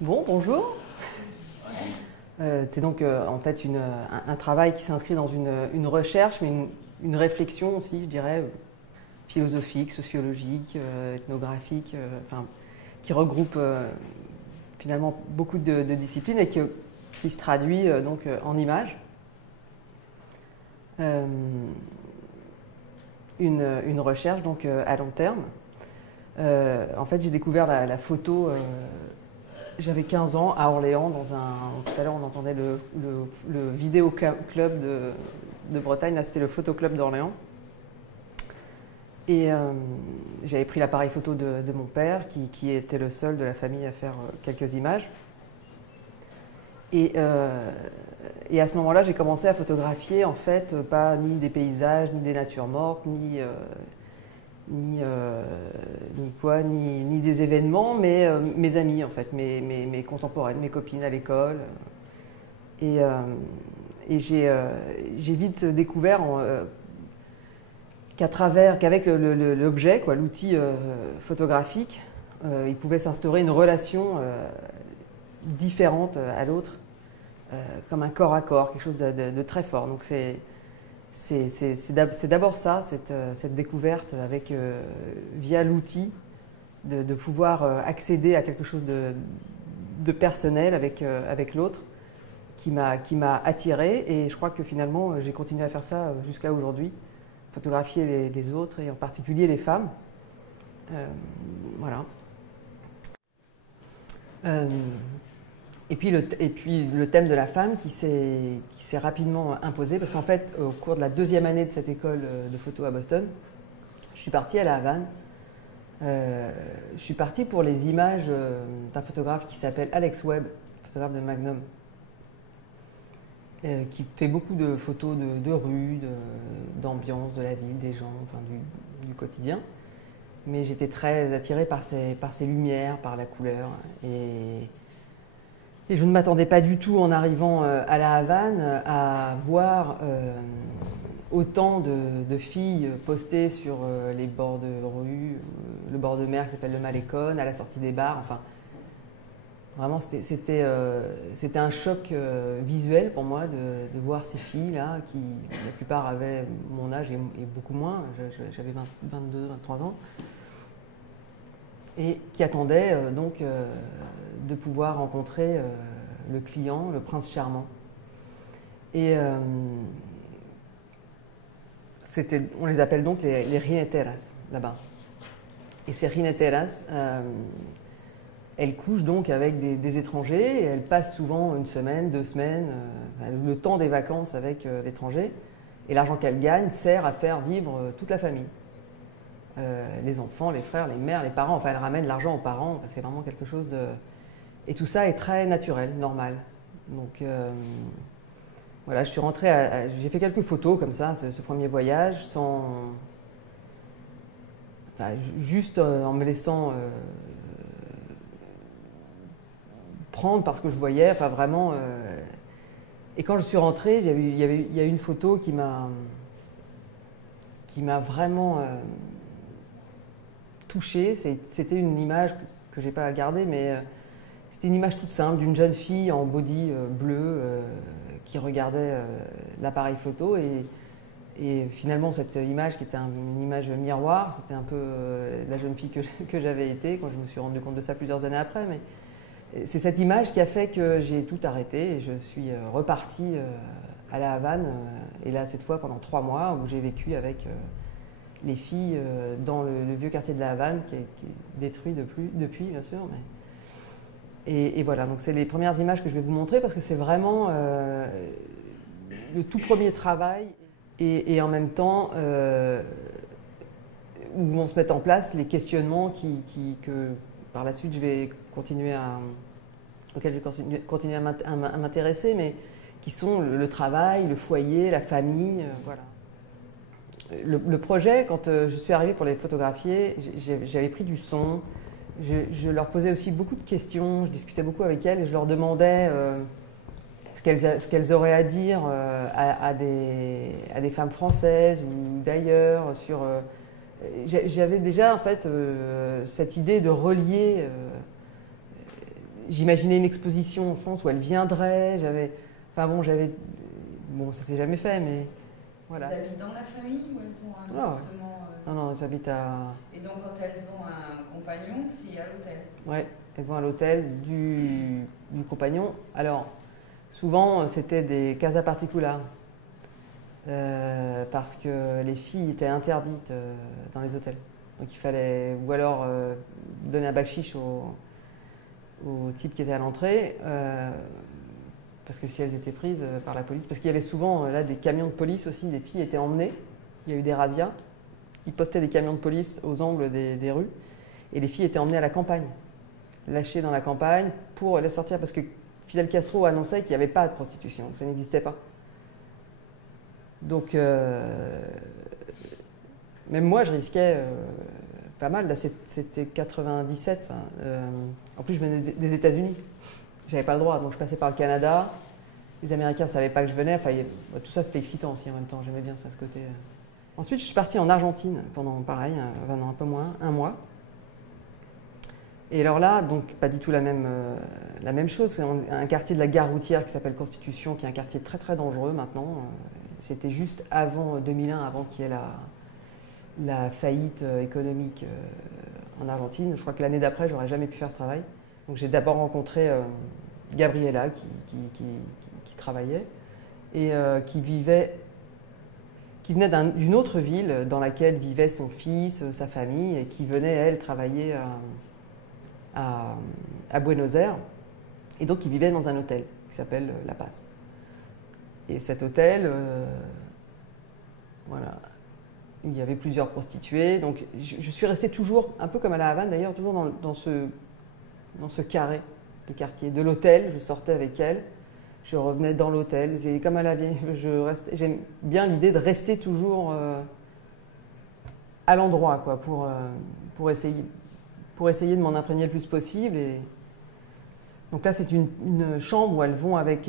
Bon, bonjour. C'est donc en fait un travail qui s'inscrit dans une recherche, mais une réflexion aussi, je dirais, philosophique, sociologique, ethnographique, enfin, qui regroupe finalement beaucoup de disciplines et qui se traduit donc en images. Une recherche donc à long terme. En fait, j'ai découvert la photo. J'avais 15 ans à Orléans, tout à l'heure on entendait le vidéo club de Bretagne, là c'était le photoclub d'Orléans. Et j'avais pris l'appareil photo de mon père, qui était le seul de la famille à faire quelques images. Et à ce moment-là, j'ai commencé à photographier, en fait, pas ni des paysages, ni des natures mortes, ni des événements, mais mes amis, en fait, mes contemporaines, mes copines à l'école. Et j'ai vite découvert qu'avec l'objet, l'outil photographique, il pouvait s'instaurer une relation différente à l'autre, comme un corps à corps, quelque chose de très fort. Donc c'est d'abord ça, cette découverte via l'outil, de pouvoir accéder à quelque chose de personnel avec l'autre, qui m'a attirée. Et je crois que finalement, j'ai continué à faire ça jusqu'à aujourd'hui, photographier les autres et en particulier les femmes. Voilà. Et puis le thème de la femme qui s'est rapidement imposé, parce qu'en fait, au cours de la deuxième année de cette école de photo à Boston, je suis partie à La Havane. Je suis partie pour les images d'un photographe qui s'appelle Alex Webb, photographe de Magnum, qui fait beaucoup de photos de rue, d'ambiance, de la ville, des gens, enfin du quotidien. Mais j'étais très attirée par ses lumières, par la couleur. Et je ne m'attendais pas du tout, en arrivant à La Havane, à voir autant de filles postées sur les bords de rue, le bord de mer qui s'appelle le Malecón, à la sortie des bars. Enfin, vraiment, c'était un choc visuel pour moi de voir ces filles-là, qui la plupart avaient mon âge et beaucoup moins. J'avais 22, 23 ans. Et qui attendaient donc de pouvoir rencontrer le client, le prince charmant. Et on les appelle donc les jineteras, là-bas. Et ces jineteras, elles couchent donc avec des étrangers, et elles passent souvent une semaine, 2 semaines, le temps des vacances avec l'étranger. Et l'argent qu'elles gagnent sert à faire vivre toute la famille. Les enfants, les frères, les mères, les parents, enfin elles ramènent l'argent aux parents, c'est vraiment quelque chose de... Et tout ça est très naturel, normal. Donc voilà, je suis rentrée, j'ai fait quelques photos comme ça, ce premier voyage, juste en me laissant prendre par ce que je voyais, enfin vraiment... Et quand je suis rentrée, il y a eu une photo qui m'a vraiment... touchée. C'était une image que j'ai pas gardée, mais c'était une image toute simple d'une jeune fille en body bleu qui regardait l'appareil photo, et finalement cette image qui était une image miroir, c'était un peu la jeune fille que j'avais été quand je me suis rendu compte de ça plusieurs années après. Mais c'est cette image qui a fait que j'ai tout arrêté et je suis repartie à La Havane, et là cette fois pendant 3 mois où j'ai vécu avec les filles dans le vieux quartier de La Havane, qui est détruit depuis, bien sûr. Et voilà, donc c'est les premières images que je vais vous montrer, parce que c'est vraiment le tout premier travail, et en même temps où vont se mettre en place les questionnements que par la suite auxquels je vais continuer à m'intéresser, mais qui sont le travail, le foyer, la famille, voilà. Le projet, quand je suis arrivée pour les photographier, j'avais pris du son, je leur posais aussi beaucoup de questions, je discutais beaucoup avec elles et je leur demandais ce qu'elles auraient à dire à des femmes françaises ou d'ailleurs. J'avais déjà en fait cette idée de relier j'imaginais une exposition en France où elle viendrait. Enfin bon, bon, ça s'est jamais fait, mais voilà. Elles habitent dans la famille ou elles ont un appartement Non, elles habitent à... Et donc quand elles ont un compagnon, c'est à l'hôtel? Ouais, elles vont à l'hôtel du compagnon. Alors, souvent, c'était des casa particulares. Parce que les filles étaient interdites dans les hôtels. Donc il fallait, ou alors donner un bakchich au type qui était à l'entrée, parce que si elles étaient prises par la police, parce qu'il y avait souvent là des camions de police aussi, des filles étaient emmenées, il y a eu des razzias, ils postaient des camions de police aux angles des rues, et les filles étaient emmenées à la campagne, lâchées dans la campagne pour les sortir, parce que Fidel Castro annonçait qu'il n'y avait pas de prostitution, que ça n'existait pas. Donc, même moi, je risquais pas mal. Là, c'était 97, ça. En plus, je venais des États-Unis. J'avais pas le droit, donc je passais par le Canada. Les Américains ne savaient pas que je venais. Enfin, tout ça, c'était excitant aussi en même temps. J'aimais bien ça, ce côté. Ensuite, je suis partie en Argentine pendant, pareil, non, un peu moins, un mois. Et alors là, donc, pas du tout la même chose. C'est un quartier de la gare routière qui s'appelle Constitution, qui est un quartier très, très dangereux maintenant. C'était juste avant 2001, avant qu'il y ait la faillite économique en Argentine. Je crois que l'année d'après, j'aurais jamais pu faire ce travail. Donc j'ai d'abord rencontré Gabriela qui travaillait et qui venait d'une autre ville dans laquelle vivait son fils, sa famille, et qui venait, elle, travailler à Buenos Aires. Et donc, qui vivait dans un hôtel qui s'appelle La Paz. Et cet hôtel, voilà, il y avait plusieurs prostituées. Donc je suis restée toujours, un peu comme à la Havane d'ailleurs, toujours dans ce carré de quartier. De l'hôtel, je sortais avec elle, je revenais dans l'hôtel. C'est comme à la vieille. J'aime bien l'idée de rester toujours à l'endroit, quoi, pour essayer de m'en imprégner le plus possible. Et donc là, c'est une chambre où elles vont avec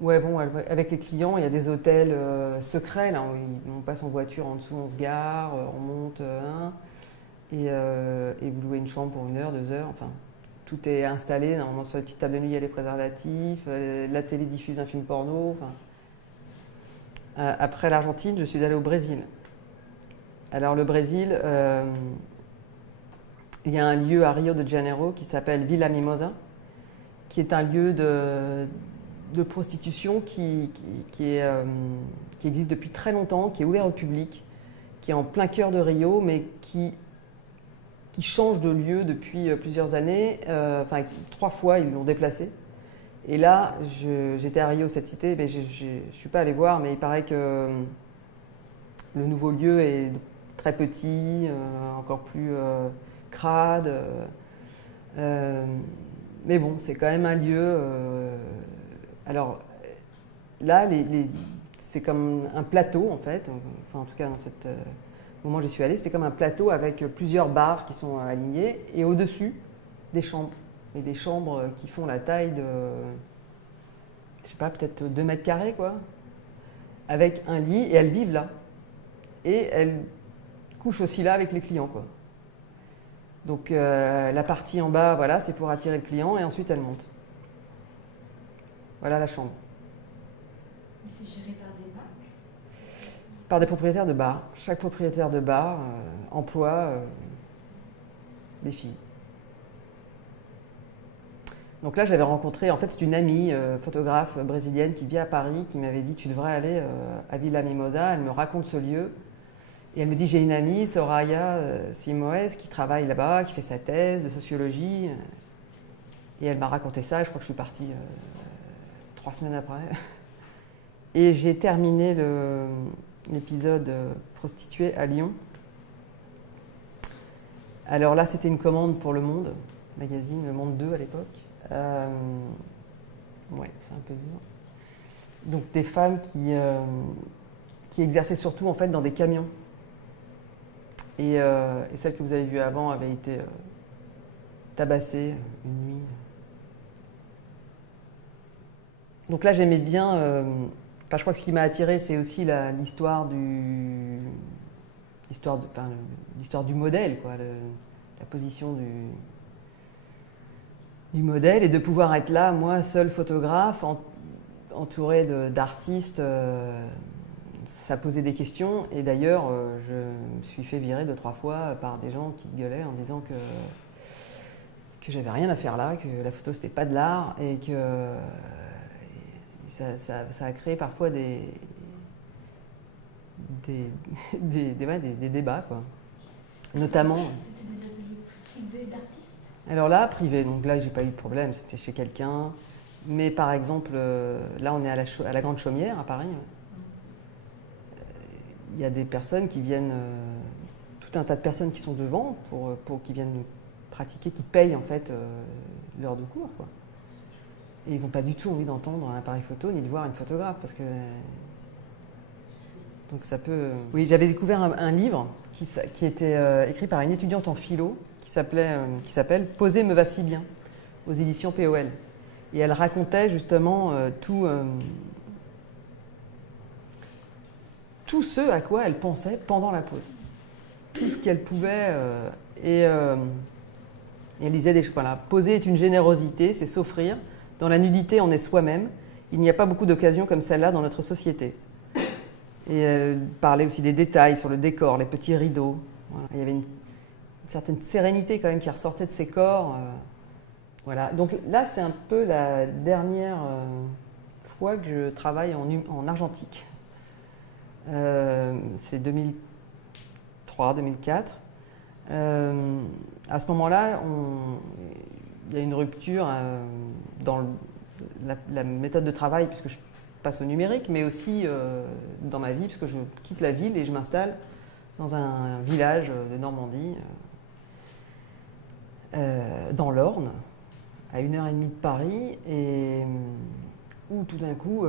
les clients. Il y a des hôtels secrets, là, où on passe en voiture en dessous, on se gare, on monte et vous louez une chambre pour 1 heure, 2 heures. Enfin, tout est installé. Normalement, sur la petite table de nuit, il y a les préservatifs. La télé diffuse un film porno. Enfin. Après l'Argentine, je suis allée au Brésil. Alors, le Brésil, il y a un lieu à Rio de Janeiro qui s'appelle Villa Mimosa, qui est un lieu de prostitution qui existe depuis très longtemps, qui est ouvert au public, qui est en plein cœur de Rio, mais qui change de lieu depuis plusieurs années. Enfin, 3 fois, ils l'ont déplacé. Et là, j'étais à Rio, cette cité, mais je ne suis pas allée voir, mais il paraît que le nouveau lieu est très petit, encore plus crade. Mais bon, c'est quand même un lieu... alors là, c'est comme un plateau en fait, enfin en tout cas dans au moment où j'y suis allée, c'était comme un plateau avec plusieurs bars qui sont alignés et au-dessus des chambres. Et des chambres qui font la taille de, je sais pas, peut-être 2 mètres carrés quoi, avec un lit et elles vivent là. Et elles couchent aussi là avec les clients quoi. Donc la partie en bas, voilà, c'est pour attirer le client et ensuite elles montent. Voilà la chambre. Et c'est géré par des banques? Par des propriétaires de bars. Chaque propriétaire de bar emploie des filles. Donc là, j'avais rencontré, en fait, c'est une amie photographe brésilienne qui vit à Paris, qui m'avait dit « Tu devrais aller à Villa Mimosa ». Elle me raconte ce lieu. Et elle me dit « J'ai une amie, Soraya Simoes, qui travaille là-bas, qui fait sa thèse de sociologie. » Et elle m'a raconté ça, et je crois que je suis partie 3 semaines après. Et j'ai terminé l'épisode prostituée à Lyon. Alors là, c'était une commande pour Le Monde, magazine, Le Monde 2 à l'époque. Ouais, c'est un peu dur. Donc des femmes qui exerçaient surtout en fait dans des camions. Et celle que vous avez vue avant avait été tabassée une nuit. Donc là, j'aimais bien. Je crois que ce qui m'a attirée, c'est aussi l'histoire du modèle, quoi, la position du modèle et de pouvoir être là, moi, seule photographe, entourée d'artistes. Ça posait des questions et d'ailleurs, je me suis fait virer 2-3 fois par des gens qui gueulaient en disant que j'avais rien à faire là, que la photo c'était pas de l'art et que ça a créé parfois des débats, quoi. Notamment. C'était des ateliers privés d'artistes? Alors là, privé, donc là j'ai pas eu de problème, c'était chez quelqu'un. Mais par exemple, là on est à la Grande Chaumière à Paris. Il y a des personnes qui viennent, tout un tas de personnes qui sont devant pour qui viennent nous pratiquer, qui payent en fait l'heure de cours, quoi. Et ils n'ont pas du tout envie d'entendre un appareil photo ni de voir une photographe parce que donc ça peut. Oui, j'avais découvert un livre qui était écrit par une étudiante en philo qui s'appelle Poser me va si bien aux éditions POL et elle racontait justement tout ce à quoi elle pensait pendant la pause. Tout ce qu'elle pouvait. Et elle disait voilà, poser est une générosité, c'est s'offrir. Dans la nudité, on est soi-même. Il n'y a pas beaucoup d'occasions comme celle-là dans notre société. Et elle parlait aussi des détails sur le décor, les petits rideaux. Voilà. Il y avait une certaine sérénité quand même qui ressortait de ces corps. Voilà. Donc là, c'est un peu la dernière fois que je travaille en argentique. C'est 2003, 2004. À ce moment-là, il y a une rupture dans la méthode de travail, puisque je passe au numérique, mais aussi dans ma vie, puisque je quitte la ville et je m'installe dans un village de Normandie, dans l'Orne, à 1h30 de Paris, et où tout d'un coup,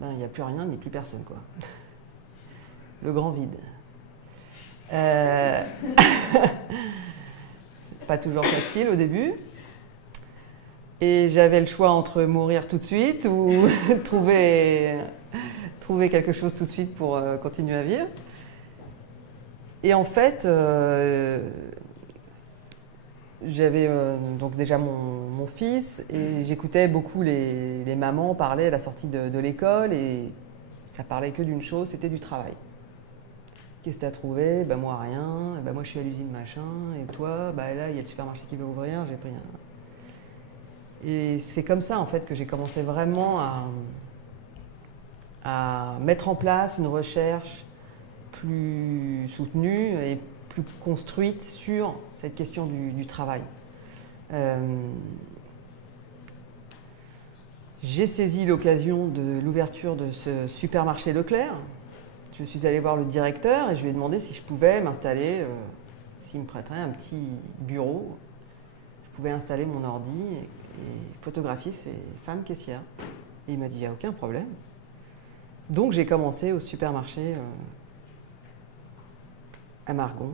il n'y a plus rien, ni plus personne, quoi. Le grand vide. Pas toujours facile au début. Et j'avais le choix entre mourir tout de suite ou trouver quelque chose tout de suite pour continuer à vivre. Et en fait, j'avais donc déjà mon fils et j'écoutais beaucoup les mamans parler à la sortie de l'école et ça parlait que d'une chose, c'était du travail. Qu'est-ce que tu as trouvé? Ben moi rien, ben moi je suis à l'usine machin, et toi, ben là il y a le supermarché qui va ouvrir, j'ai pris un... Et c'est comme ça en fait que j'ai commencé vraiment à mettre en place une recherche plus soutenue et plus construite sur cette question du travail. J'ai saisi l'occasion de l'ouverture de ce supermarché Leclerc. Je suis allée voir le directeur et je lui ai demandé si je pouvais m'installer, s'il me prêterait un petit bureau. Je pouvais installer mon ordi et photographier ces femmes caissières. Et il m'a dit, il n'y a aucun problème. Donc j'ai commencé au supermarché à Margon,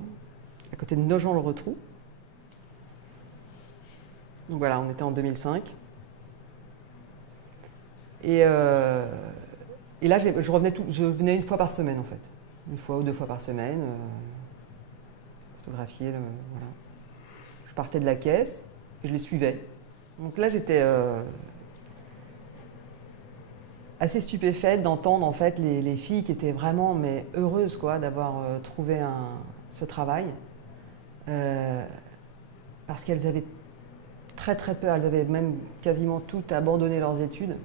à côté de Nogent-le-Rotrou. Donc voilà, on était en 2005. Et là, je venais une fois par semaine en fait. Une fois ou 2 fois par semaine, photographier. Voilà. Je partais de la caisse et je les suivais. Donc là, j'étais assez stupéfaite d'entendre en fait les filles qui étaient vraiment heureuses quoi, d'avoir trouvé ce travail. Parce qu'elles avaient très très peur, elles avaient même quasiment toutes abandonné leurs études.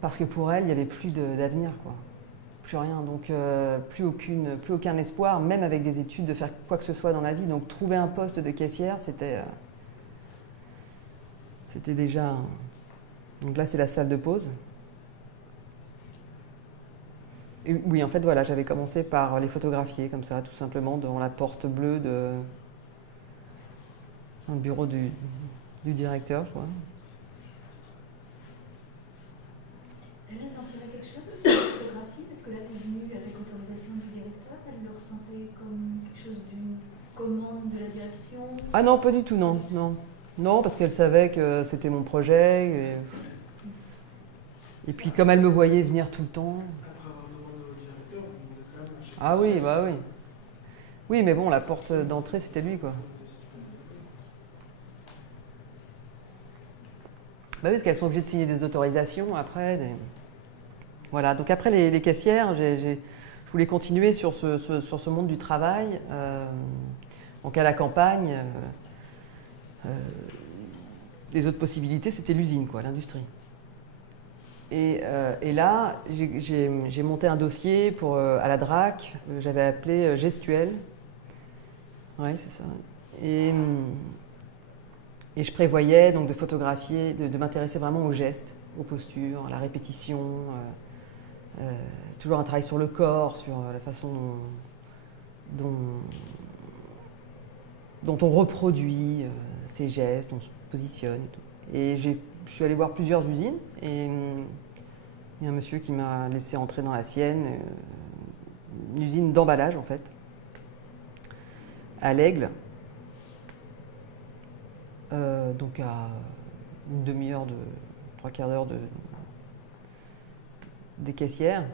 Parce que pour elles, il n'y avait plus d'avenir, quoi. Plus rien, donc plus aucun espoir, même avec des études, de faire quoi que ce soit dans la vie. Donc trouver un poste de caissière, c'était déjà... Donc là, c'est la salle de pause. Et oui, en fait, voilà, j'avais commencé par les photographier, comme ça, tout simplement, devant la porte bleue dans le bureau du directeur, je crois. Elle a senti quelque chose de la photographie parce que là, tu es venue avec autorisation du directeur. Elle le ressentait comme quelque chose d'une commande de la direction? Ah non, pas du tout, non. Non, parce qu'elle savait que c'était mon projet. Et puis, comme elle me voyait venir tout le temps... Après avoir demandé au directeur, vous êtes quand même... Ah oui, bah oui. Oui, mais bon, la porte d'entrée, c'était lui, quoi. Bah oui, parce qu'elles sont obligées de signer des autorisations après. Voilà, donc après les caissières, je voulais continuer sur ce monde du travail. Donc à la campagne, les autres possibilités, c'était l'usine, quoi, l'industrie. Et là, j'ai monté un dossier à la DRAC, j'avais appelé Gestuelle. Oui, c'est ça. Et je prévoyais donc de photographier, de m'intéresser vraiment aux gestes, aux postures, à la répétition, toujours un travail sur le corps, sur la façon dont on reproduit ces gestes, dont on se positionne et tout. Et je suis allée voir plusieurs usines et il y a un monsieur qui m'a laissé entrer dans la sienne, une usine d'emballage en fait, à l'Aigle. Donc à une demi-heure, trois quarts d'heure des caissières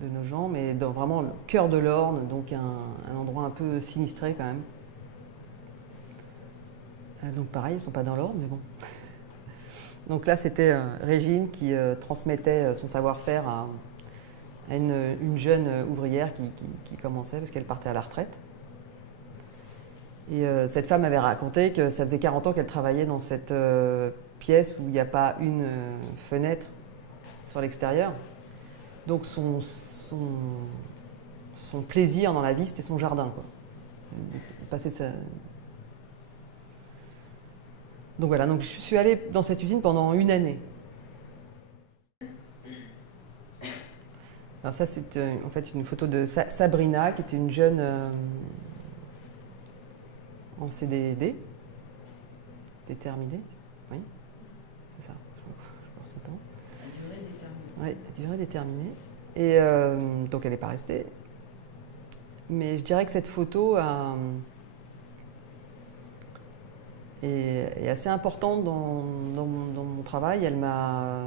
de nos gens, mais dans vraiment le cœur de l'Orne, donc un endroit un peu sinistré quand même. Donc pareil, ils ne sont pas dans l'Orne, mais bon. Donc là, c'était Régine qui transmettait son savoir-faire à une jeune ouvrière qui commençait parce qu'elle partait à la retraite. Et cette femme avait raconté que ça faisait 40 ans qu'elle travaillait dans cette pièce où il n'y a pas une fenêtre sur l'extérieur. Donc son plaisir dans la vie, c'était son jardin, quoi. Passer sa... Donc voilà, donc je suis allée dans cette usine pendant une année. Alors ça, c'est en fait une photo de Sabrina, qui était une jeune en CDD, déterminée. Oui, c'est ça, je porte son temps. À durée déterminée. Oui, à durée déterminée. Et donc elle n'est pas restée. Mais je dirais que cette photo est assez importante dans mon travail. Elle m'a...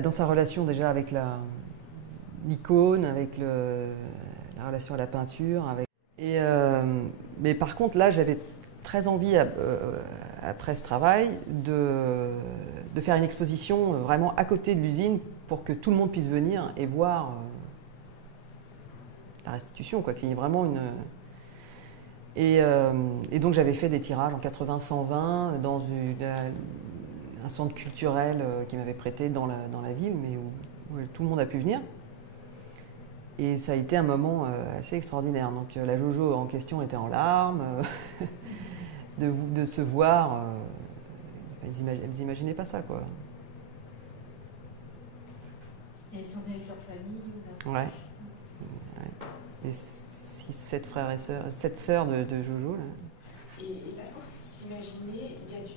dans sa relation déjà avec l'icône, avec la relation à la peinture. Mais par contre, là, j'avais très envie, après ce travail, de faire une exposition vraiment à côté de l'usine pour que tout le monde puisse venir et voir la restitution, quoi, qu'il y ait vraiment une... Et donc j'avais fait des tirages en 80-120 dans un centre culturel qui m'avait prêté dans la ville, mais où tout le monde a pu venir. Et ça a été un moment assez extraordinaire. Donc la Jojo en question était en larmes, de se voir, elles n'imaginaient pas ça, quoi. Et ils sont venus avec leur famille? Ouais. Et 7 frères et sœurs, 7 sœurs de Jojo. Là. Et là, pour s'imaginer, il y a du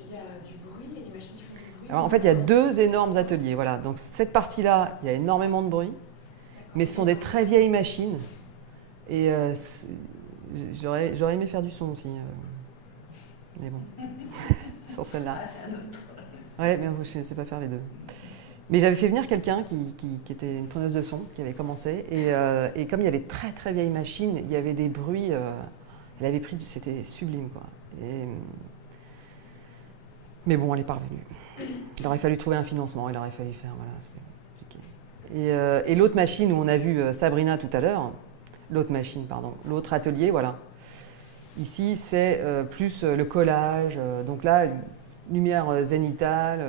bruit, il y a des machines qui font du bruit. Alors en fait, il y a 2 énormes ateliers. Voilà. Donc cette partie-là, il y a énormément de bruit, mais ce sont des très vieilles machines. Et j'aurais aimé faire du son aussi. Mais bon, sur celle-là. Ah, c'est un autre. Ouais, mais je ne sais pas faire les deux. Mais j'avais fait venir quelqu'un qui était une preneuse de son, qui avait commencé. Et comme il y a des très très vieilles machines, il y avait des bruits. Elle avait pris, c'était sublime, quoi. Mais bon, elle n'est pas revenue. Il aurait fallu trouver un financement, il aurait fallu faire. Voilà, c'était compliqué. Et l'autre machine où on a vu Sabrina tout à l'heure, l'autre atelier, voilà. Ici, c'est plus le collage. Donc là, lumière zénitale,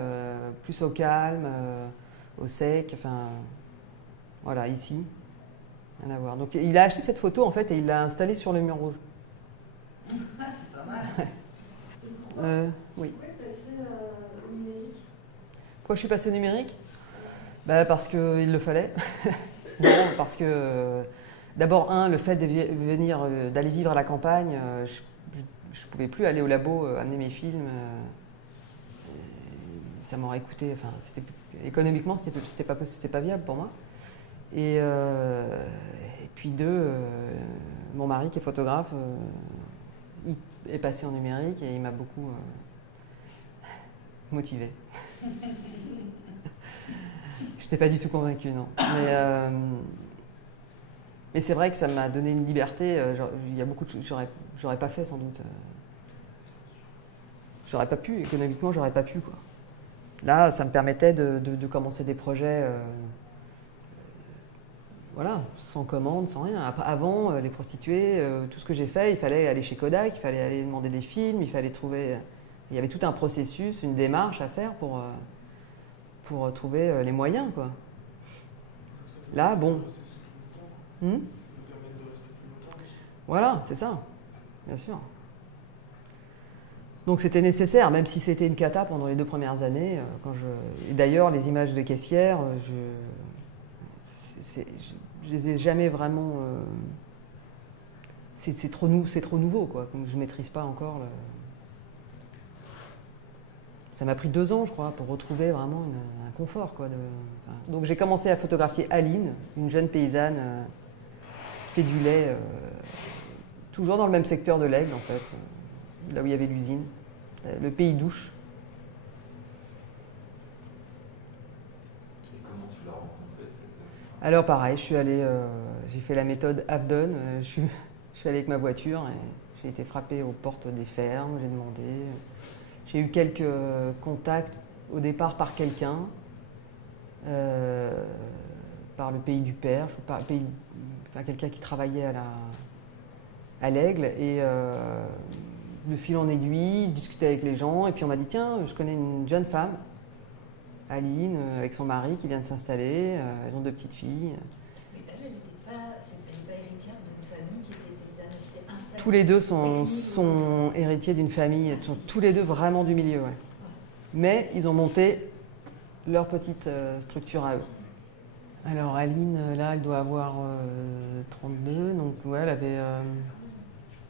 plus au calme, au sec, enfin, voilà, ici, rien à voir. Donc il a acheté cette photo, en fait, et il l'a installée sur le mur rouge. Ah, c'est pas mal. Oui. Pourquoi passer au numérique? Pourquoi je suis passée au numérique? Parce qu'il le fallait. Non, parce que, d'abord, le fait d'aller vivre à la campagne, je ne pouvais plus aller au labo, amener mes films. Ça m'aurait coûté, enfin, économiquement, c'était pas viable pour moi. Et puis 2, mon mari qui est photographe, il est passé en numérique et il m'a beaucoup motivée. Je n'étais pas du tout convaincue, non. Mais c'est vrai que ça m'a donné une liberté. Il y a beaucoup de choses que j'aurais pas fait sans doute. J'aurais pas pu, économiquement, j'aurais pas pu, quoi. Là, ça me permettait de commencer des projets, voilà, sans commande, sans rien. Avant, les prostituées, tout ce que j'ai fait, il fallait aller chez Kodak, il fallait aller demander des films, il fallait trouver... Il y avait tout un processus, une démarche à faire pour trouver les moyens, quoi. Là, bon. Voilà, c'est ça, bien sûr. Donc c'était nécessaire, même si c'était une cata pendant les 2 premières années. Et d'ailleurs, les images de caissière, je les ai jamais vraiment... c'est trop nouveau, quoi. Donc je ne maîtrise pas encore. Ça m'a pris 2 ans, je crois, pour retrouver vraiment un confort, quoi. Donc j'ai commencé à photographier Aline, une jeune paysanne qui fait du lait, toujours dans le même secteur de l'Aigle, en fait, là où il y avait l'usine, le pays d'Ouche. Et comment tu l'as rencontrée, cette... Alors pareil, j'ai fait la méthode Avdon, je suis allée avec ma voiture et j'ai été frappée aux portes des fermes, j'ai demandé. J'ai eu quelques contacts au départ par quelqu'un, par le pays du père, quelqu'un qui travaillait à l'Aigle, et de fil en aiguille, je discutais avec les gens, et puis on m'a dit tiens, je connais une jeune femme, Aline, avec son mari qui vient de s'installer, elles ont 2 petites filles. Mais elle n'était pas héritière d'une famille qui était paysanne, qui s'est installée. Tous les deux sont héritiers d'une famille, ils sont tous les deux vraiment du milieu, ouais. Mais ils ont monté leur petite structure à eux. Alors Aline, là, elle doit avoir 32, donc ouais, elle avait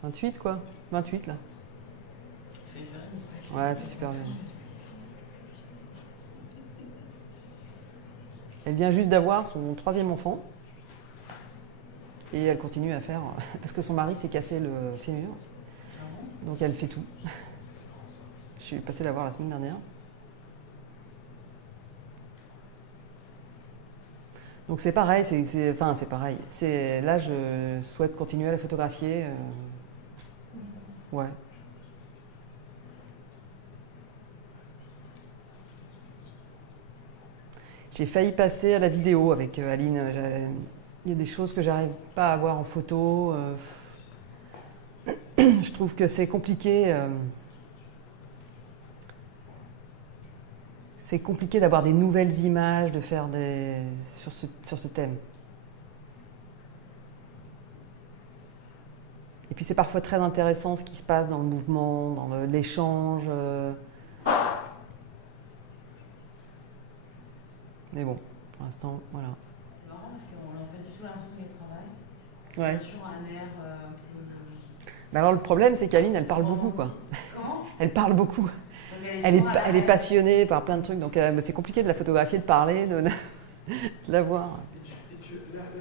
28, quoi. 28, là. Ouais, super jeune. Elle vient juste d'avoir son 3e enfant. Et elle continue à faire... Parce que son mari s'est cassé le fémur. Donc elle fait tout. Je suis passée la voir la semaine dernière. Donc c'est pareil, c'est pareil. Là, je souhaite continuer à la photographier. Ouais. J'ai failli passer à la vidéo avec Aline. Il y a des choses que j'arrive pas à voir en photo. Je trouve que c'est compliqué. C'est compliqué d'avoir des nouvelles images, de faire sur ce thème. Et puis c'est parfois très intéressant ce qui se passe dans le mouvement, dans l'échange. Mais bon, pour l'instant, voilà. C'est marrant parce qu'on n'a pas du tout l'impression qu'elle travaille. Ouais. C'est toujours un air un peu... Mais alors le problème, c'est qu'Aline, elle parle beaucoup, quoi. Comment? Elle parle beaucoup. Donc Elle est passionnée par plein de trucs, donc c'est compliqué de la photographier, de parler, de la voir. Là, tu l'as fait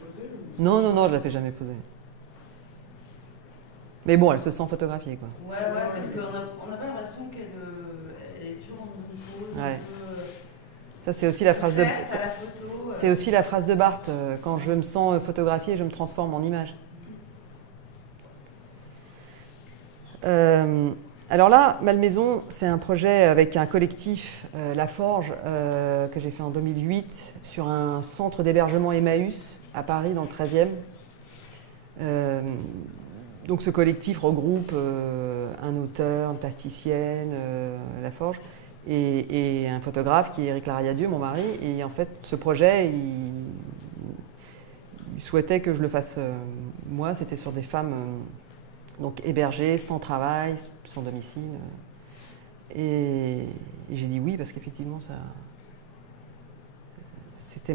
poser ou... Non, je la fais jamais poser. Mais bon, elle se sent photographiée, quoi. Ouais, parce qu'on n'a pas l'impression qu'elle est toujours en une pose. Ouais. Un peu, Ça, c'est aussi la phrase de... ouverte à la photo. C'est aussi la phrase de Barthes. Quand je me sens photographiée, je me transforme en image. Alors là, Malmaison, c'est un projet avec un collectif, La Forge, que j'ai fait en 2008 sur un centre d'hébergement Emmaüs à Paris, dans le 13e. Donc ce collectif regroupe un auteur, une plasticienne, La Forge, et un photographe qui est Éric Lariadieu, mon mari. Et en fait, ce projet, il souhaitait que je le fasse moi. C'était sur des femmes donc hébergées, sans travail, sans domicile. Et j'ai dit oui, parce qu'effectivement, c'était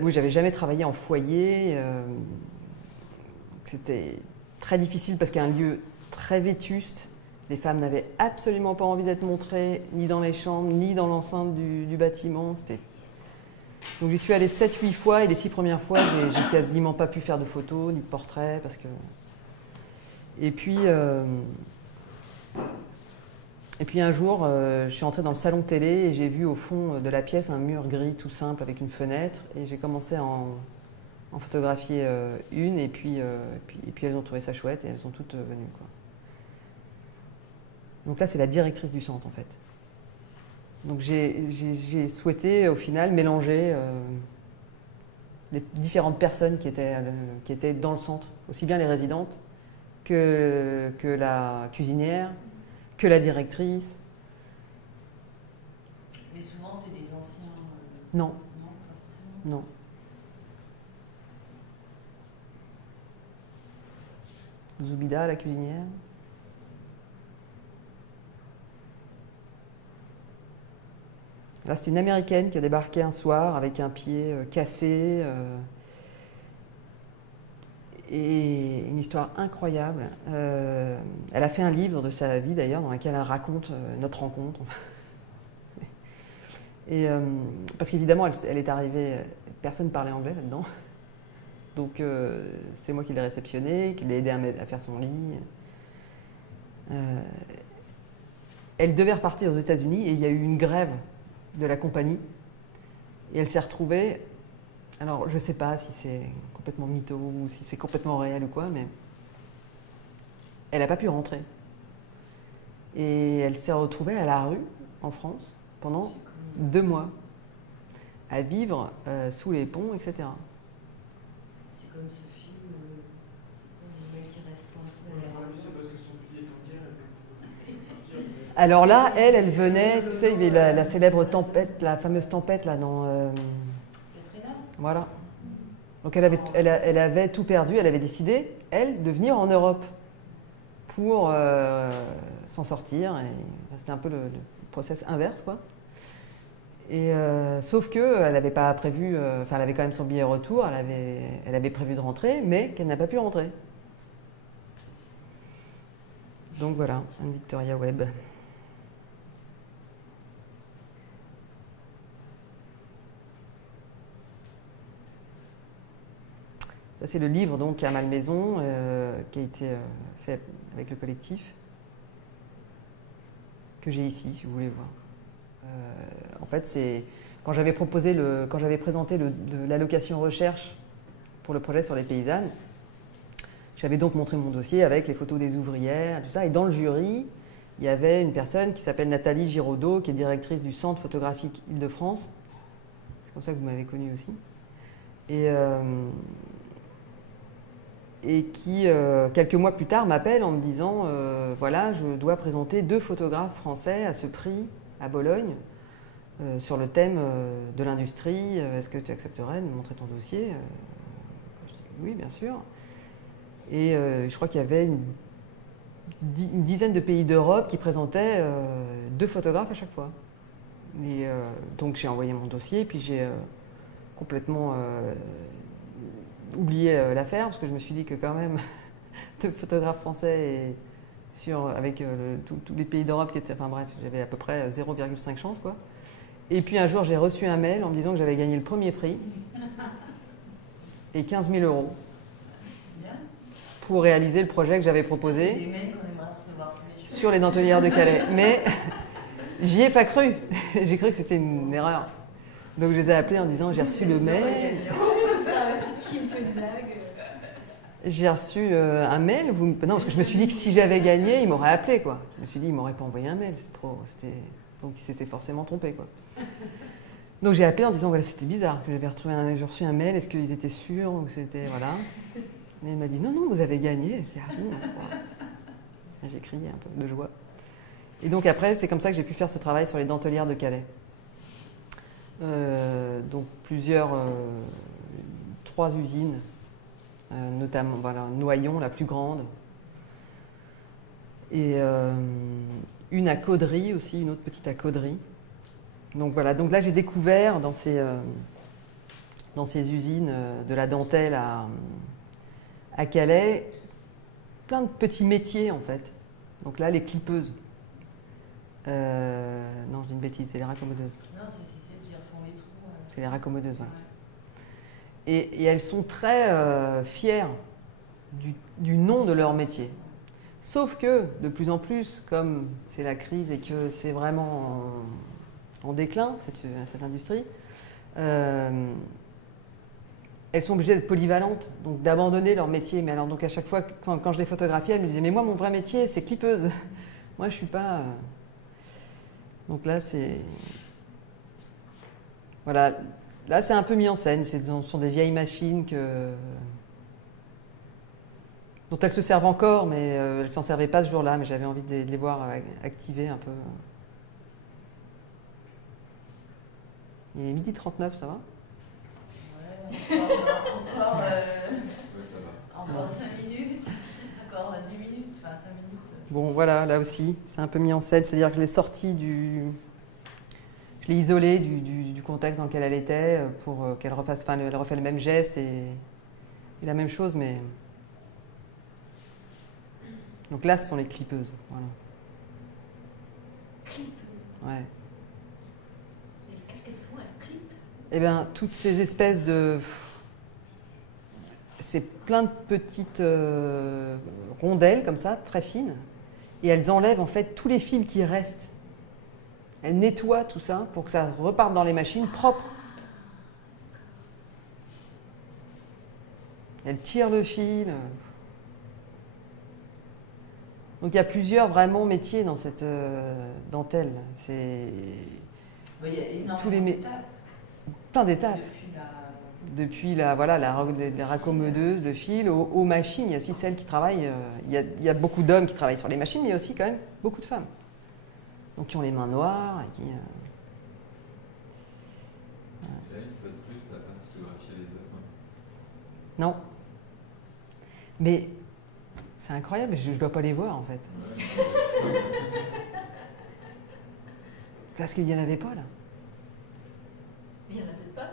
oui, j'avais jamais travaillé en foyer. C'était très difficile parce qu'il y a un lieu très vétuste. Les femmes n'avaient absolument pas envie d'être montrées, ni dans les chambres, ni dans l'enceinte du bâtiment. Donc j'y suis allée 7-8 fois, et les 6 premières fois, j'ai quasiment pas pu faire de photos, ni de portraits, parce que... Et puis un jour, je suis entrée dans le salon de télé et j'ai vu au fond de la pièce un mur gris tout simple avec une fenêtre, et j'ai commencé à en photographier une, et puis elles ont trouvé ça chouette et elles sont toutes venues, quoi. Donc là, c'est la directrice du centre, en fait. Donc j'ai souhaité, au final, mélanger les différentes personnes qui étaient dans le centre, aussi bien les résidentes que la cuisinière, que la directrice. Mais souvent, c'est des anciens. Non, Non, pas forcément. non. Zoubida, la cuisinière. Là, c'était une Américaine qui a débarqué un soir avec un pied cassé. Et une histoire incroyable. Elle a fait un livre de sa vie d'ailleurs, dans lequel elle raconte notre rencontre. Et, parce qu'évidemment, elle est arrivée, personne ne parlait anglais là-dedans. Donc c'est moi qui l'ai réceptionnée, qui l'ai aidée à faire son lit. Elle devait repartir aux États-Unis et il y a eu une grève de la compagnie. Et elle s'est retrouvée, alors je ne sais pas si c'est complètement mytho ou si c'est complètement réel ou quoi, mais elle n'a pas pu rentrer. Et elle s'est retrouvée à la rue, en France, pendant 2 mois, à vivre sous les ponts, etc. C'est comme ce film, c'est le mec qui reste coincé. C'est parce que son pilier est en guerre, elle peut partir. Alors là, elle venait, tu sais, il y avait la célèbre tempête, la fameuse tempête là dans... Katrina. Voilà. Donc elle avait tout perdu, elle avait décidé, elle, de venir en Europe pour s'en sortir. Et c'était un peu le process inverse, quoi. Et sauf que elle n'avait pas prévu, enfin elle avait quand même son billet retour, elle avait prévu de rentrer, mais qu'elle n'a pas pu rentrer. Donc voilà, Anne Victoria Webb. Ça, c'est le livre donc à Malmaison qui a été fait avec le collectif, que j'ai ici si vous voulez voir. En fait, c'est quand j'avais présenté l'allocation recherche pour le projet sur les paysannes, j'avais donc montré mon dossier avec les photos des ouvrières, tout ça, et dans le jury, il y avait une personne qui s'appelle Nathalie Giraudot, qui est directrice du Centre photographique Île-de-France. C'est comme ça que vous m'avez connue aussi. Et qui, quelques mois plus tard, m'appelle en me disant voilà, je dois présenter 2 photographes français à ce prix à Bologne sur le thème de l'industrie. Est-ce que tu accepterais de me montrer ton dossier? Je dis oui, bien sûr. Et je crois qu'il y avait une dizaine de pays d'Europe qui présentaient 2 photographes à chaque fois. Et donc j'ai envoyé mon dossier, puis j'ai complètement oublié l'affaire, parce que je me suis dit que quand même 2 photographes français avec tous les pays d'Europe qui étaient, enfin bref, j'avais à peu près 0,5 chance, quoi. Et puis un jour j'ai reçu un mail en me disant que j'avais gagné le premier prix et 15 000 € pour réaliser le projet que j'avais proposé. C'est des mails qu'on aimerait recevoir tous les jours. Sur les dentellières de Calais. Mais j'y ai pas cru. J'ai cru que c'était une erreur. Donc je les ai appelés en disant j'ai reçu le mail. C'est qui me fait une blague. J'ai reçu un mail. Non, parce que je me suis dit que si j'avais gagné, il m'aurait appelé, quoi. Je me suis dit il m'aurait pas envoyé un mail. Donc il s'était forcément trompé, quoi. Donc j'ai appelé en disant voilà, c'était bizarre que j'ai reçu un mail. Est-ce qu'ils étaient sûrs ou que c'était voilà. Et il m'a dit non, vous avez gagné. J'ai dit ah bon, wow. J'ai crié un peu de joie. Et donc après, c'est comme ça que j'ai pu faire ce travail sur les dentellières de Calais. Donc 3 usines, notamment voilà, Noyon, la plus grande, et une à Caudry aussi, une autre petite à Caudry. Donc voilà, donc là j'ai découvert dans ces usines de la dentelle à Calais plein de petits métiers en fait. Donc là les clippeuses. Non, je dis une bêtise, c'est les raccommodeuses. Non, c'est celles qui refont les trous. C'est les raccommodeuses, voilà. Ouais. Et elles sont très fières du nom de leur métier. Sauf que, de plus en plus, comme c'est la crise et que c'est vraiment en déclin, cette industrie, elles sont obligées d'être polyvalentes, donc d'abandonner leur métier. Mais alors, donc à chaque fois, quand je les photographiais, elles me disaient « Mais moi, mon vrai métier, c'est clippeuse. » Moi, je suis pas. Donc là, c'est. Voilà. Là, c'est un peu mis en scène. Ce sont des vieilles machines dont elles se servent encore, mais elles ne s'en servaient pas ce jour-là. Mais j'avais envie de les voir activer un peu. Il est 12h39, ça va? Ouais, encore, Ouais, ça va. encore 5 minutes, encore 10 minutes, enfin 5 minutes. Bon, voilà, là aussi, c'est un peu mis en scène. C'est-à-dire que je l'ai sortie Je l'ai isolée du contexte dans lequel elle était pour qu'elle refasse... Enfin, elle refait le même geste et la même chose, mais... Donc là, ce sont les clippeuses. Voilà. Clippeuse. Ouais. Et qu'est-ce qu'elles font? Elles clippent? Eh bien, toutes ces espèces de... C'est plein de petites rondelles, comme ça, très fines. Et elles enlèvent, en fait, tous les fils qui restent. Elles nettoient tout ça pour que ça reparte dans les machines propre. Elles tirent le fil. Donc il y a plusieurs vraiment métiers dans cette dentelle. C'est Il y a énormément tous les d'étapes. plein d'étapes. Depuis Depuis la raccommodeuse, le fil, aux machines. Il y a aussi celles qui travaillent. Il y a beaucoup d'hommes qui travaillent sur les machines, mais il y a aussi quand même beaucoup de femmes. Donc qui ont les mains noires et qui. Là, une fois de plus, t'as pas photographié les hommes. Non. Mais c'est incroyable, je ne dois pas les voir en fait. Ouais. Parce qu'il n'y en avait pas là. Mais il n'y en a peut-être pas,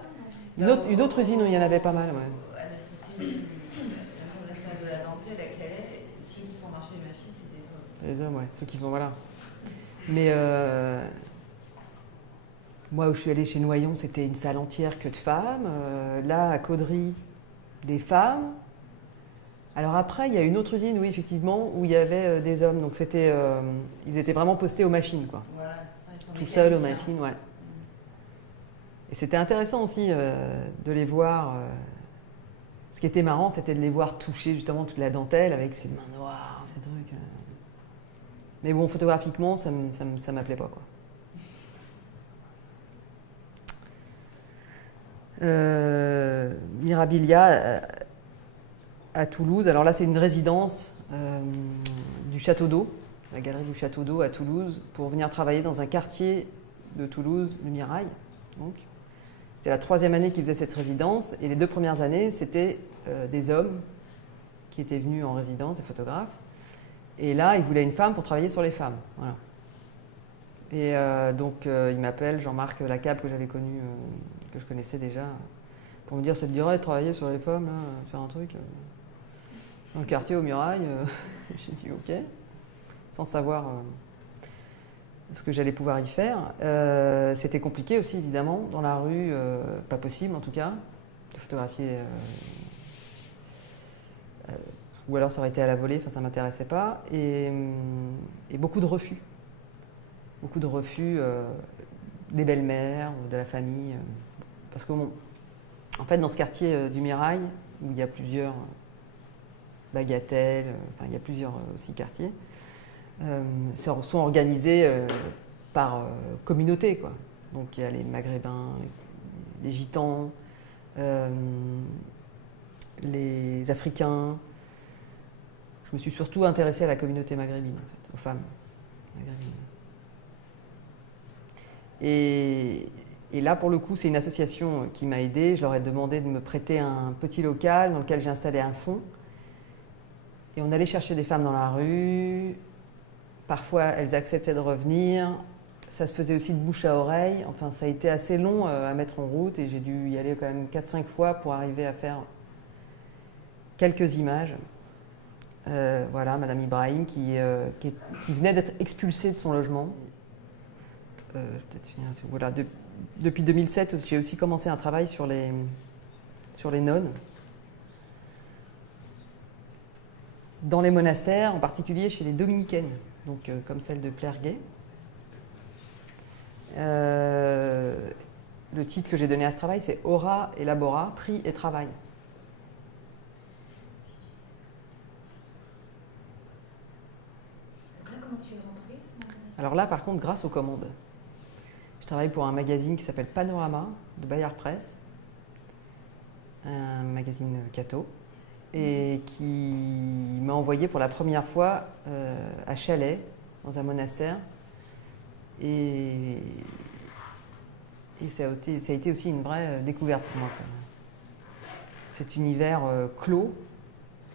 non? Une autre usine où il y en avait pas mal, ouais. À la Cité nationale de la dentelle, laquelle est, ceux qui font marcher les machines, c'est des hommes. Les hommes, ouais, ceux qui vont, voilà. Mais moi, où je suis allée chez Noyon, c'était une salle entière que de femmes. Là, à Caudry, des femmes. Alors après, il y a une autre usine, oui, effectivement, où il y avait des hommes. Donc c'était, ils étaient vraiment postés aux machines, quoi. Voilà, c'est ça, ils sont Tout seuls aux mécaniciens. machines, ouais. Et c'était intéressant aussi de les voir. Ce qui était marrant, c'était de les voir toucher justement toute la dentelle avec ces mains noires, ces trucs. Mais bon, photographiquement, ça m'appelait pas, quoi. Mirabilia à Toulouse. Alors là, c'est une résidence du Château d'Eau, la galerie du Château d'Eau à Toulouse, pour venir travailler dans un quartier de Toulouse, le Mirail. Donc, c'était la 3e année qu'ils faisaient cette résidence, et les 2 premières années, c'était des hommes qui étaient venus en résidence, des photographes. Et là, ils voulaient une femme pour travailler sur les femmes. Voilà. Et donc, il m'appelle Jean-Marc Lacabe, que j'avais connu, que je connaissais déjà, pour me dire, ça te dirait de travailler sur les femmes, là, faire un truc dans le quartier au Murail. J'ai dit OK, sans savoir ce que j'allais pouvoir y faire. C'était compliqué aussi, évidemment, dans la rue, pas possible en tout cas, de photographier. Ou alors ça aurait été à la volée, enfin ça ne m'intéressait pas. Et beaucoup de refus. Beaucoup de refus des belles-mères ou de la famille. Parce que, bon, en fait, dans ce quartier du Mirail, où il y a plusieurs bagatelles, enfin il y a plusieurs aussi quartiers, sont organisés par communauté, quoi. Donc il y a les Maghrébins, les Gitans, les Africains. Je me suis surtout intéressée à la communauté maghrébine, en fait, aux femmes maghrébines. Et là, pour le coup, c'est une association qui m'a aidée. Je leur ai demandé de me prêter un petit local dans lequel j'ai installé un fond. Et on allait chercher des femmes dans la rue. Parfois, elles acceptaient de revenir. Ça se faisait aussi de bouche à oreille. Enfin, ça a été assez long à mettre en route et j'ai dû y aller quand même 4-5 fois pour arriver à faire quelques images. Voilà, Madame Ibrahim qui venait d'être expulsée de son logement. Je vais peut-être finir là-dessus. Voilà, depuis 2007, j'ai aussi commencé un travail sur les nonnes. Dans les monastères, en particulier chez les dominicaines, donc comme celle de Plerguet. Le titre que j'ai donné à ce travail, c'est Ora et Labora, prix et travail. Donc là, comment tu es rentrée? Alors là, par contre, grâce aux commandes. Je travaille pour un magazine qui s'appelle Panorama, de Bayard Presse, un magazine catho, et qui m'a envoyé pour la première fois à Chalais, dans un monastère. Et ça a été aussi une vraie découverte pour moi. Cet univers clos.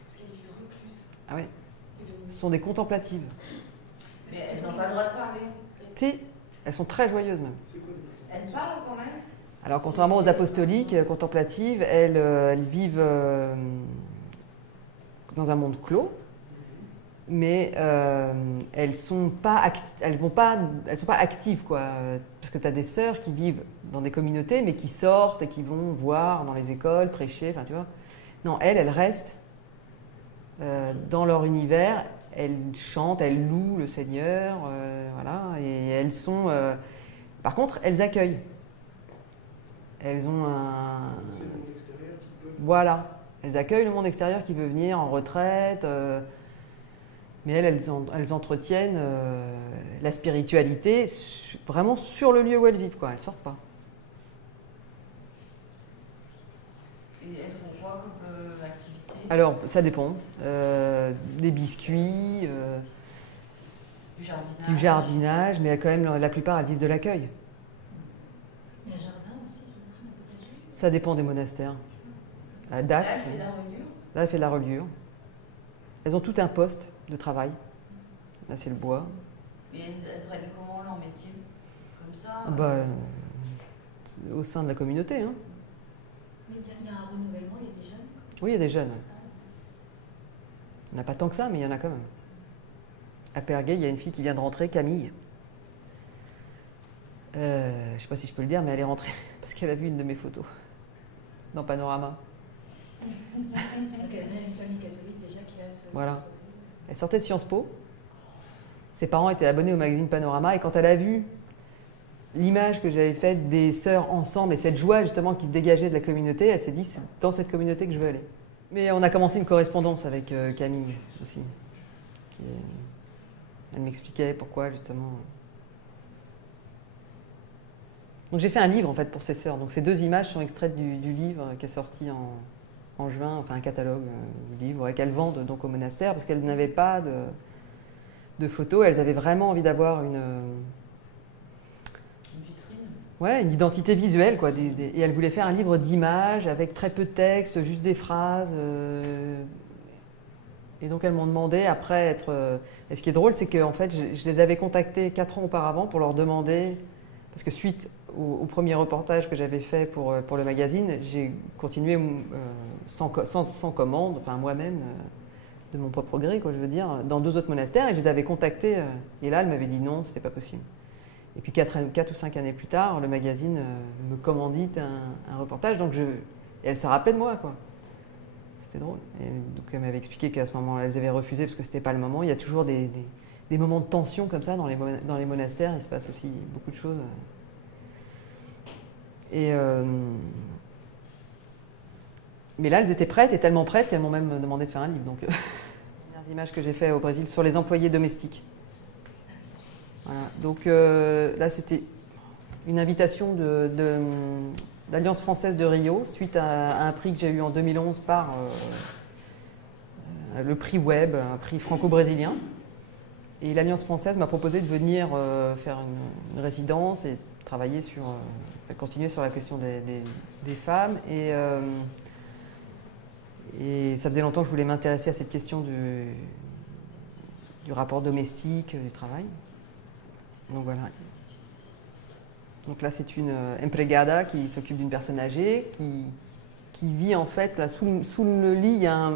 Parce qu'elles vivent recluses. Ah oui, Et donc, ce sont des contemplatives. Mais elles n'ont pas le droit de parler. Si, elles sont très joyeuses même. C'est quoi les Elles parlent quand même. Alors, contrairement aux apostoliques contemplatives, elles vivent dans un monde clos, mais elles sont pas actives, quoi. Parce que tu as des sœurs qui vivent dans des communautés, mais qui sortent et qui vont voir dans les écoles, prêcher, enfin tu vois. Non, elles restent dans leur univers, elles chantent, elles louent le Seigneur, voilà, et elles sont... Par contre, elles accueillent. Elles ont un... C'est le monde extérieur qui peut. Voilà, elles accueillent le monde extérieur qui veut venir en retraite, mais elles entretiennent la spiritualité vraiment sur le lieu où elles vivent, quoi. Elles sortent pas. Et elles font quoi comme activité? Alors, ça dépend. Des biscuits, Du jardinage. du jardinage, mais quand même, la plupart, elles vivent de l'accueil. Il y a un jardin aussi, j'imagine, un potager. Ça dépend des monastères. À Dax, Là, c'est la reliure. là, elle fait de la reliure. Elles ont tout un poste de travail. Là, c'est le bois. Et elles prennent comment leur métier? Comme ça Au sein de la communauté, hein. Mais il y a un renouvellement, il y a des jeunes. Oui, il y a des jeunes. Il n'y en a pas tant que ça, mais il y en a quand même. À Perguet, il y a une fille qui vient de rentrer, Camille. Je ne sais pas si je peux le dire, mais elle est rentrée parce qu'elle a vu une de mes photos dans Panorama. Donc elle vient d'une famille catholique déjà qui a ce... Voilà. Elle sortait de Sciences Po. Ses parents étaient abonnés au magazine Panorama et quand elle a vu l'image que j'avais faite des sœurs ensemble et cette joie justement qui se dégageait de la communauté, elle s'est dit c'est dans cette communauté que je veux aller. Mais on a commencé une correspondance avec Camille aussi. Elle m'expliquait pourquoi justement. Donc j'ai fait un livre en fait pour ces sœurs. Donc ces deux images sont extraites du livre qui est sorti en juin, enfin un catalogue du livre et qu'elles vendent donc au monastère parce qu'elles n'avaient pas de photos. Elles avaient vraiment envie d'avoir Une vitrine. ouais, une identité visuelle quoi. Et elles voulaient faire un livre d'images avec très peu de texte, juste des phrases. Et donc elles m'ont demandé après être... Et ce qui est drôle, c'est que en fait, je les avais contactées 4 ans auparavant pour leur demander... Parce que suite au premier reportage que j'avais fait pour le magazine, j'ai continué sans commande, enfin moi-même, de mon propre gré, quoi, je veux dire, dans 2 autres monastères. Et je les avais contactées. Et là, elles m'avaient dit non, c'était pas possible. Et puis 4 ou 5 années plus tard, le magazine me commandite un reportage. Donc et elles se rappelaient de moi, quoi. C'était drôle. Et donc elle m'avait expliqué qu'à ce moment-là, elles avaient refusé parce que c'était pas le moment. Il y a toujours des moments de tension comme ça dans les monastères. Il se passe aussi beaucoup de choses. Mais là, elles étaient prêtes, et tellement prêtes qu'elles m'ont même demandé de faire un livre. Donc, les dernières images que j'ai faites au Brésil sur les employés domestiques. Voilà. Donc là, c'était une invitation de l'Alliance française de Rio, suite à un prix que j'ai eu en 2011 par le prix Web, un prix franco-brésilien. Et l'Alliance française m'a proposé de venir faire une résidence et travailler continuer sur la question des femmes. Et ça faisait longtemps que je voulais m'intéresser à cette question du rapport domestique, du travail. Donc voilà. Donc là, c'est une empregada qui s'occupe d'une personne âgée qui vit en fait là, sous le lit. Il y a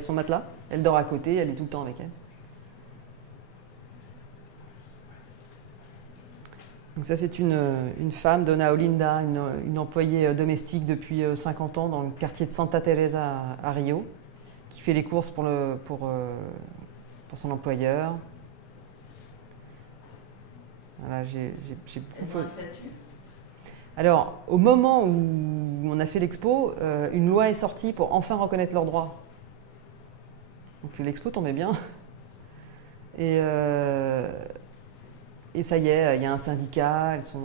son matelas. Elle dort à côté, elle est tout le temps avec elle. Donc ça, c'est une femme, Dona Olinda, une employée domestique depuis 50 ans dans le quartier de Santa Teresa à Rio, qui fait les courses pour son employeur. Voilà, Elles ont un statut? Alors, au moment où on a fait l'expo, une loi est sortie pour enfin reconnaître leurs droits. Donc l'expo tombait bien. Et ça y est, il y a un syndicat, elles sont...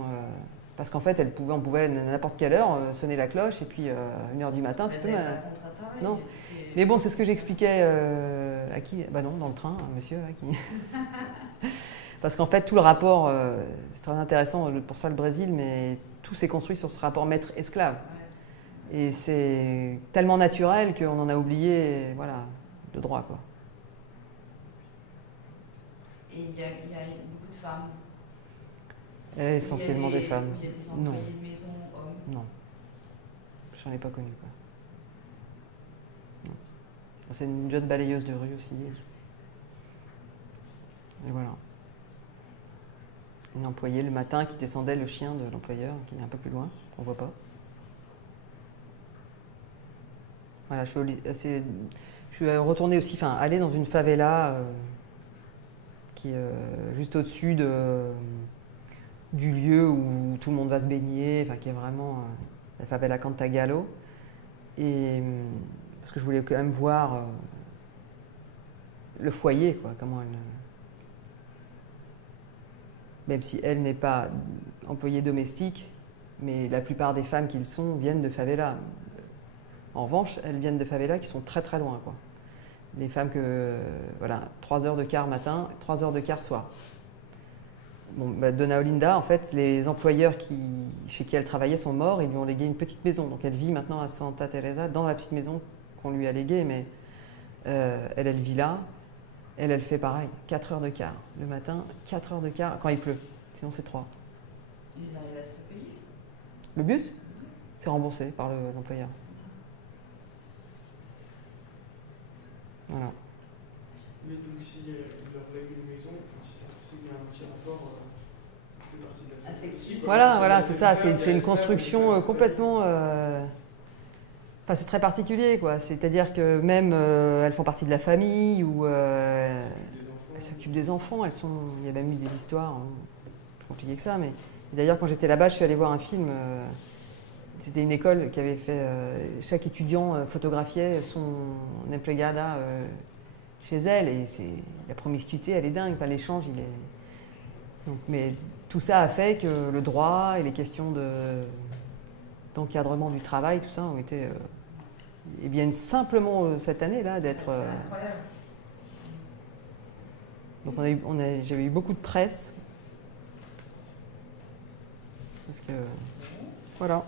parce qu'en fait, on pouvait à n'importe quelle heure sonner la cloche et puis à 1h du matin, tu peux... Non. Mais bon, c'est ce que j'expliquais à qui? Bah non, dans le train, un monsieur là, qui... Parce qu'en fait, tout le rapport, c'est très intéressant pour ça le Brésil, mais tout s'est construit sur ce rapport maître-esclave. Et c'est tellement naturel qu'on en a oublié, voilà, le droit, quoi. Et il y a beaucoup de femmes. Essentiellement des femmes. Il y a des employés Non. de maison, hommes. Non. J'en ai pas connu, quoi. Non. C'est une jeune balayeuse de rue aussi. Et voilà. Une employée le matin qui descendait le chien de l'employeur, qui est un peu plus loin, qu'on voit pas. Voilà, je suis retournée aussi, enfin, aller dans une favela qui est juste au-dessus du lieu où tout le monde va se baigner, enfin, qui est vraiment la favela Cantagalo. Et parce que je voulais quand même voir le foyer, quoi, comment elle... Même si elle n'est pas employée domestique, mais la plupart des femmes qui le sont viennent de favelas. En revanche, elles viennent de favelas qui sont très très loin, quoi. Les femmes voilà, 3 heures de car matin, 3 heures de car soir. Bon, bah, Dona Olinda, en fait, les employeurs chez qui elle travaillait sont morts, ils lui ont légué une petite maison. Donc elle vit maintenant à Santa Teresa, dans la petite maison qu'on lui a léguée, mais elle vit là. Elle fait pareil, 4 heures de car le matin, 4 heures de car quand il pleut, sinon c'est 3. Ils arrivent à se payer. Le bus, c'est remboursé par l'employeur. Voilà. Mais donc si leur lègue une maison, si c'est bien un petit rapport, fait partie de la famille aussi, quoi. Voilà, c'est ça, c'est une construction complètement... Enfin, c'est très particulier, quoi. C'est-à-dire que même elles font partie de la famille ou elles s'occupent des enfants. Il y a même eu des histoires plus compliquées que ça. Mais d'ailleurs, quand j'étais là-bas, je suis allée voir un film. C'était une école qui avait fait. Chaque étudiant photographiait son emplegada chez elle, et la promiscuité, elle est dingue. Enfin, l'échange, il est. Donc, mais tout ça a fait que le droit et les questions d'encadrement du travail, tout ça, ont été. Et bien simplement cette année-là d'être. C'est incroyable. Donc j'avais eu beaucoup de presse. Parce que. Voilà.